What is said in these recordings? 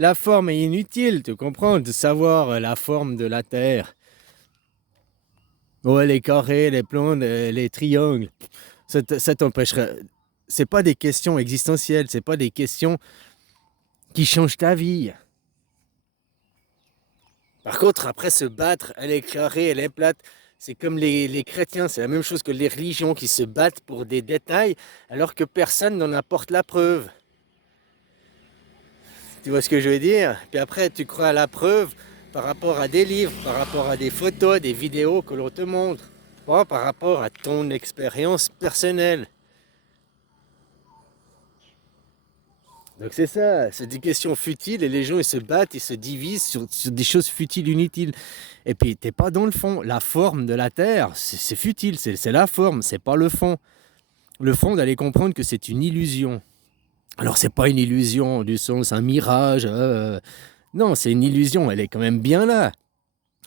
La forme est inutile, tu comprends, de savoir la forme de la Terre. Ouais, les carrés, les plans, les triangles. Ça t'empêcherait. C'est pas des questions existentielles, c'est pas des questions qui changent ta vie. Par contre, après se battre, elle est carrée, elle est plate. C'est comme les chrétiens, c'est la même chose que les religions qui se battent pour des détails alors que personne n'en apporte la preuve. Tu vois ce que je veux dire? Puis après, tu crois à la preuve par rapport à des livres, par rapport à des photos, des vidéos que l'on te montre, pas par rapport à ton expérience personnelle. Donc c'est ça, c'est des questions futiles et les gens ils se battent, ils se divisent sur des choses futiles, inutiles. Et puis t'es pas dans le fond. La forme de la Terre, c'est futile, c'est la forme, c'est pas le fond. Le fond d'aller comprendre que c'est une illusion. Alors c'est pas une illusion du sens, un mirage. Non, c'est une illusion, elle est quand même bien là.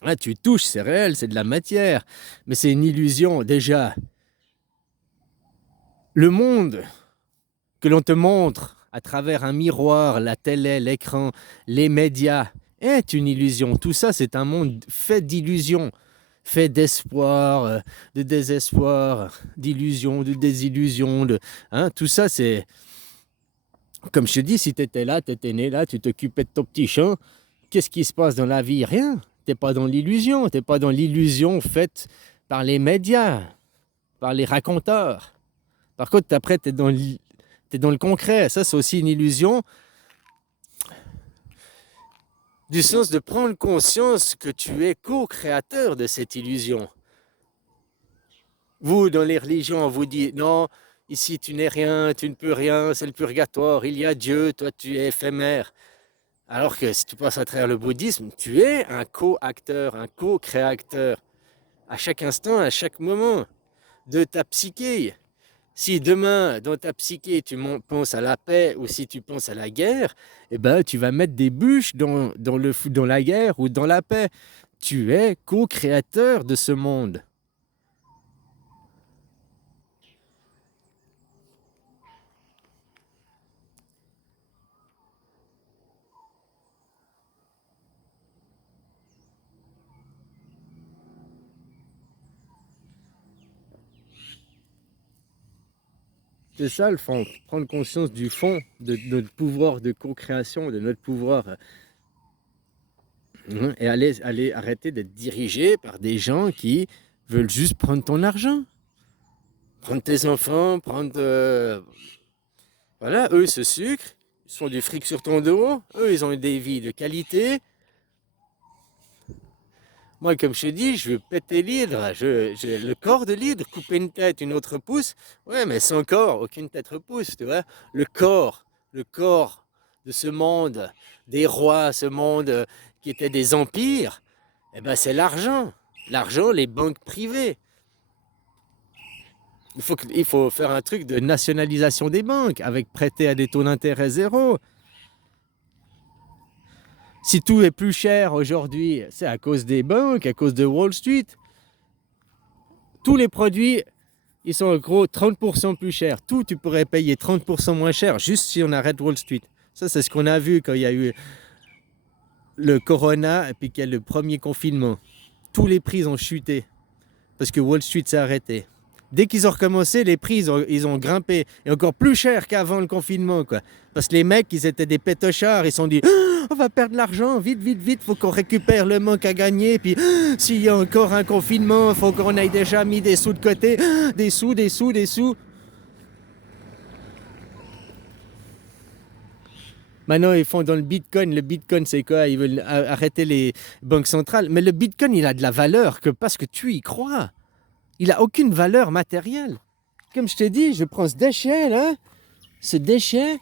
Là, tu touches, c'est réel, c'est de la matière. Mais c'est une illusion déjà. Le monde que l'on te montre à travers un miroir, la télé, l'écran, les médias, est une illusion. Tout ça, c'est un monde fait d'illusions, fait d'espoir, de désespoir, d'illusions, de désillusions. Tout ça, c'est... Comme je te dis, si tu étais là, tu étais né là, tu t'occupais de ton petit chat, qu'est-ce qui se passe dans la vie? Rien. Tu n'es pas dans l'illusion. Tu n'es pas dans l'illusion faite par les médias, par les raconteurs. Par contre, après, tu es dans le concret. Ça, c'est aussi une illusion du sens de prendre conscience que tu es co-créateur de cette illusion. Vous, dans les religions, on vous dit non, ici tu n'es rien, tu ne peux rien, c'est le purgatoire, il y a Dieu, toi tu es éphémère. Alors que si tu passes à travers le bouddhisme, tu es un co-acteur, un co-créateur, à chaque instant, à chaque moment, de ta psyché. Si demain, dans ta psyché, tu penses à la paix ou si tu penses à la guerre, eh ben, tu vas mettre des bûches dans la guerre ou dans la paix. Tu es co-créateur de ce monde. C'est ça le fond, prendre conscience du fond de notre pouvoir de co-création, de notre pouvoir. Et aller arrêter d'être dirigé par des gens qui veulent juste prendre ton argent. Prendre tes enfants, voilà, eux, ce sucre, ils se font du fric sur ton dos, eux, ils ont des vies de qualité. Moi, comme je te dis, je veux péter l'hydre, le corps de l'hydre, couper une tête, une autre pousse, ouais, mais sans corps, aucune tête repousse, tu vois. Le corps de ce monde, des rois, ce monde qui était des empires, eh ben, c'est l'argent. L'argent, les banques privées. Il faut faire un truc de nationalisation des banques, avec prêter à des taux d'intérêt zéro. Si tout est plus cher aujourd'hui, c'est à cause des banques, à cause de Wall Street. Tous les produits, ils sont en gros 30% plus chers. Tout, tu pourrais payer 30% moins cher, juste si on arrête Wall Street. Ça, c'est ce qu'on a vu quand il y a eu le corona et puis qu'il y a le premier confinement. Tous les prix ont chuté parce que Wall Street s'est arrêté. Dès qu'ils ont recommencé, les prix, ils ont grimpé. Et encore plus cher qu'avant le confinement, quoi. Parce que les mecs, ils étaient des pétochards. Ils se sont dit, oh, on va perdre l'argent, vite, vite, vite, faut qu'on récupère le manque à gagner. Puis, s'il y a encore un confinement, il faut qu'on ait déjà mis des sous de côté. Des sous, des sous, des sous. Maintenant, ils font dans le Bitcoin. Le Bitcoin, c'est quoi? Ils veulent arrêter les banques centrales. Mais le Bitcoin, il a de la valeur que parce que tu y crois. Il n'a aucune valeur matérielle. Comme je t'ai dit, je prends ce déchet là. Ce déchet,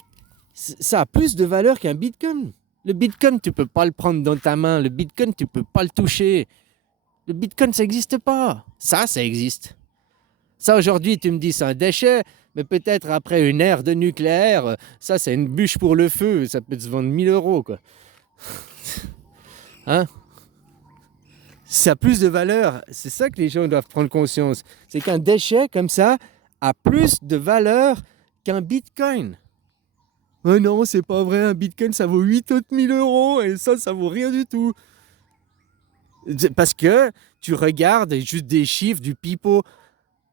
ça a plus de valeur qu'un Bitcoin. Le Bitcoin, tu ne peux pas le prendre dans ta main. Le Bitcoin, tu ne peux pas le toucher. Le Bitcoin, ça n'existe pas. Ça existe. Ça, aujourd'hui, tu me dis c'est un déchet, mais peut-être après une ère de nucléaire, ça, c'est une bûche pour le feu. Ça peut se vendre 1000 €, quoi. Hein? Ça a plus de valeur. C'est ça que les gens doivent prendre conscience. C'est qu'un déchet comme ça a plus de valeur qu'un Bitcoin. Oh non, c'est pas vrai, un bitcoin ça vaut 8 autres 1000 euros et ça vaut rien du tout. Parce que tu regardes juste des chiffres, du pipeau.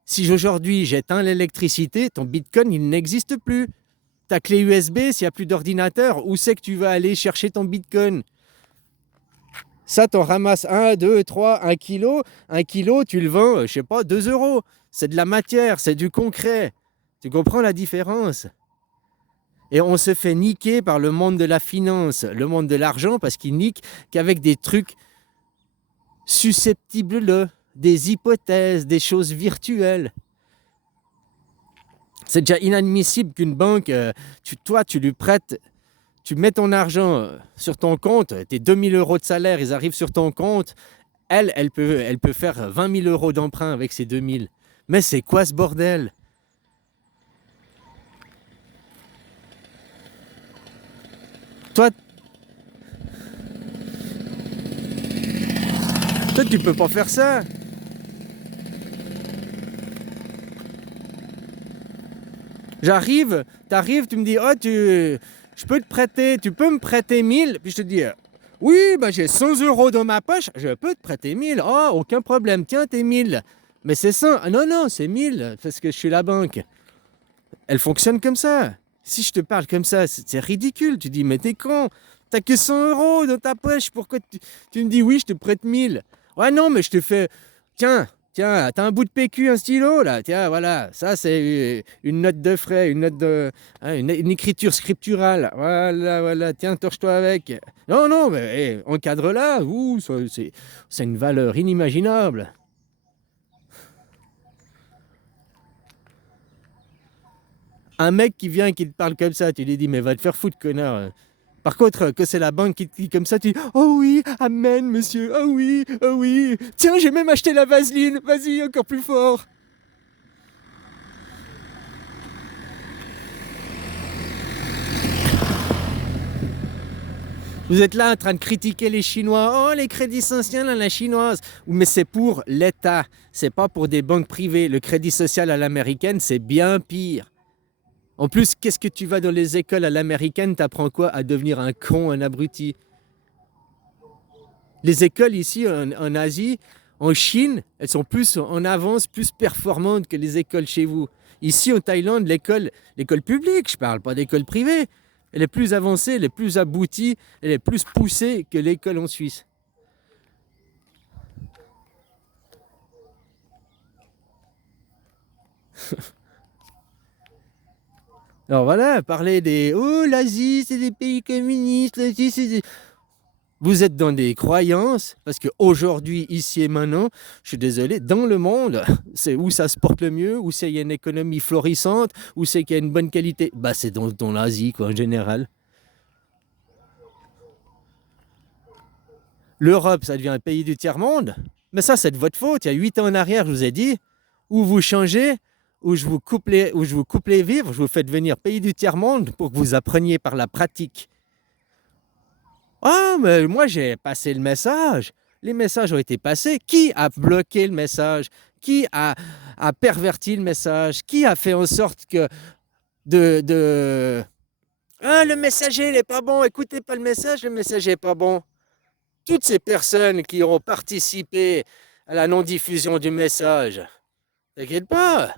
Si aujourd'hui j'éteins l'électricité, ton bitcoin il n'existe plus. Ta clé USB, s'il n'y a plus d'ordinateur, où c'est que tu vas aller chercher ton bitcoin? Ça, t'en ramasses 1, 2, 3, 1 kilo. 1 kilo, tu le vends, je sais pas, 2 euros. C'est de la matière, c'est du concret. Tu comprends la différence? Et on se fait niquer par le monde de la finance, le monde de l'argent, parce qu'il nique qu'avec des trucs susceptibles, des hypothèses, des choses virtuelles. C'est déjà inadmissible qu'une banque, toi, tu lui prêtes, tu mets ton argent sur ton compte, tes 2000 euros de salaire, ils arrivent sur ton compte. Elle peut faire 20 000 euros d'emprunt avec ces 2000. Mais c'est quoi ce bordel? Toi, toi, tu peux pas faire ça. T'arrives, tu me dis, oh, je peux te prêter, tu peux me prêter 1000. Puis je te dis, oui, bah, j'ai 100 euros dans ma poche, je peux te prêter 1000. Oh, aucun problème, tiens tes 1000. Mais c'est 100. Ah, non, non, c'est 1000 parce que je suis la banque. Elle fonctionne comme ça. Si je te parle comme ça, c'est ridicule. Tu dis, mais t'es con. T'as que 100 euros dans ta poche. Pourquoi tu me dis, oui, je te prête 1000. Ouais, non, mais je te fais. Tiens, t'as un bout de PQ, un stylo, là. Tiens, voilà. Ça, c'est une note de frais, une écriture scripturale. Voilà, voilà. Tiens, torche-toi avec. Non, non, mais encadre là. Ouh, c'est une valeur inimaginable. Un mec qui vient et qui te parle comme ça, tu lui dis, mais va te faire foutre, connard. Par contre, que c'est la banque qui te dit comme ça, tu dis, oh oui, amen, monsieur, oh oui, oh oui. Tiens, j'ai même acheté la vaseline, vas-y, encore plus fort. Vous êtes là en train de critiquer les Chinois. Oh, les crédits sociaux à la chinoise. Mais c'est pour l'État, c'est pas pour des banques privées. Le crédit social à l'américaine, c'est bien pire. En plus, qu'est-ce que tu vas dans les écoles à l'américaine, t'apprends quoi? À devenir un con, un abruti. Les écoles ici en Asie, en Chine, elles sont plus en avance, plus performantes que les écoles chez vous. Ici en Thaïlande, l'école publique, je parle pas d'école privée, elle est plus avancée, elle est plus aboutie, elle est plus poussée que l'école en Suisse. Alors voilà, parler des oh l'Asie c'est des pays communistes, l'Asie c'est des... Vous êtes dans des croyances, parce qu'aujourd'hui, ici et maintenant, je suis désolé, dans le monde, c'est où ça se porte le mieux, où c'est qu'il y a une économie florissante, où c'est qu'il y a une bonne qualité. Bah, c'est dans l'Asie, quoi, en général. L'Europe, ça devient un pays du tiers-monde. Mais ça, c'est de votre faute. Il y a 8 ans en arrière, je vous ai dit, ou vous changez, ou je vous coupe les vivres, je vous fais devenir pays du tiers-monde pour que vous appreniez par la pratique. Ah, mais moi j'ai passé le message. Les messages ont été passés. Qui a bloqué le message? Qui a perverti le message? Qui a fait en sorte que de... Ah, le messager, il n'est pas bon. Écoutez pas le messager n'est pas bon. Toutes ces personnes qui ont participé à la non-diffusion du message, t'inquiète pas.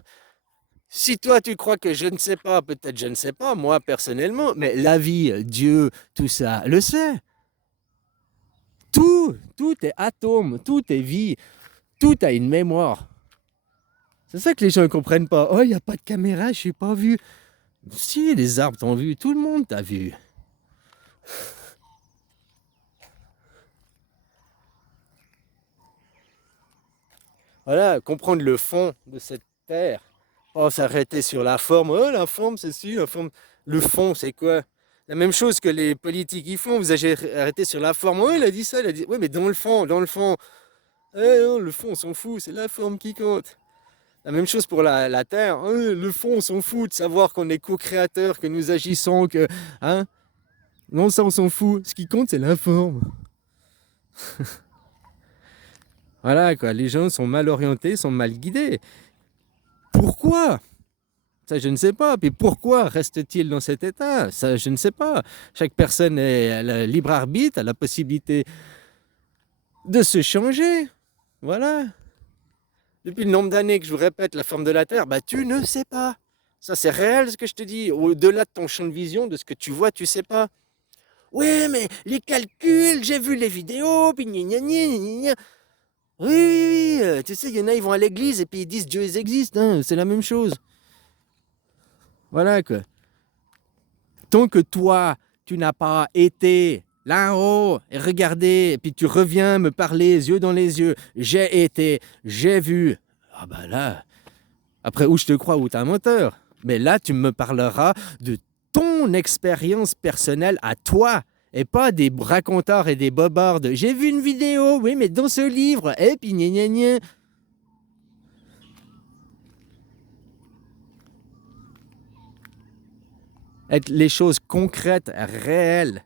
Si toi tu crois que je ne sais pas, peut-être je ne sais pas, moi personnellement, mais la vie, Dieu, tout ça, le sait. Tout est atome, tout est vie, tout a une mémoire. C'est ça que les gens ne comprennent pas. Oh, il n'y a pas de caméra, je suis pas vu. Si, les arbres t'ont vu, tout le monde t'a vu. Voilà, comprendre le fond de cette terre. Oh, s'arrêter sur la forme. Oh, la forme, c'est sûr, la forme. Le fond, c'est quoi? La même chose que les politiques y font. Vous avez arrêté sur la forme. Oh, il a dit ça, il a dit. Oui, mais dans le fond, dans le fond. Eh non, le fond, on s'en fout, c'est la forme qui compte. La même chose pour la Terre. Hein, le fond, on s'en fout de savoir qu'on est co-créateur, que nous agissons, que. Hein? Non, ça, on s'en fout. Ce qui compte, c'est la forme. Voilà, quoi. Les gens sont mal orientés, sont mal guidés. Pourquoi? Ça, je ne sais pas. Puis pourquoi reste-t-il dans cet état? Ça, je ne sais pas. Chaque personne a le libre arbitre, a la possibilité de se changer. Voilà. Depuis le nombre d'années que je vous répète la forme de la Terre, bah tu ne sais pas. Ça, c'est réel ce que je te dis. Au-delà de ton champ de vision, de ce que tu vois, tu sais pas. Oui, mais les calculs, j'ai vu les vidéos, puis gna gna gna gna gna. Oui, oui, oui, tu sais, il y en a, ils vont à l'église et puis ils disent Dieu existe, hein, c'est la même chose. Voilà quoi. Tant que toi, tu n'as pas été là-haut et regardé, et puis tu reviens me parler les yeux dans les yeux, j'ai été, j'ai vu. Ah bah là, après où je te crois, où t'as un moteur. Mais là, tu me parleras de ton expérience personnelle à toi. Et pas des racontars et des bobards. J'ai vu une vidéo, oui, mais dans ce livre, et puis gna gna gna. Être les choses concrètes, réelles.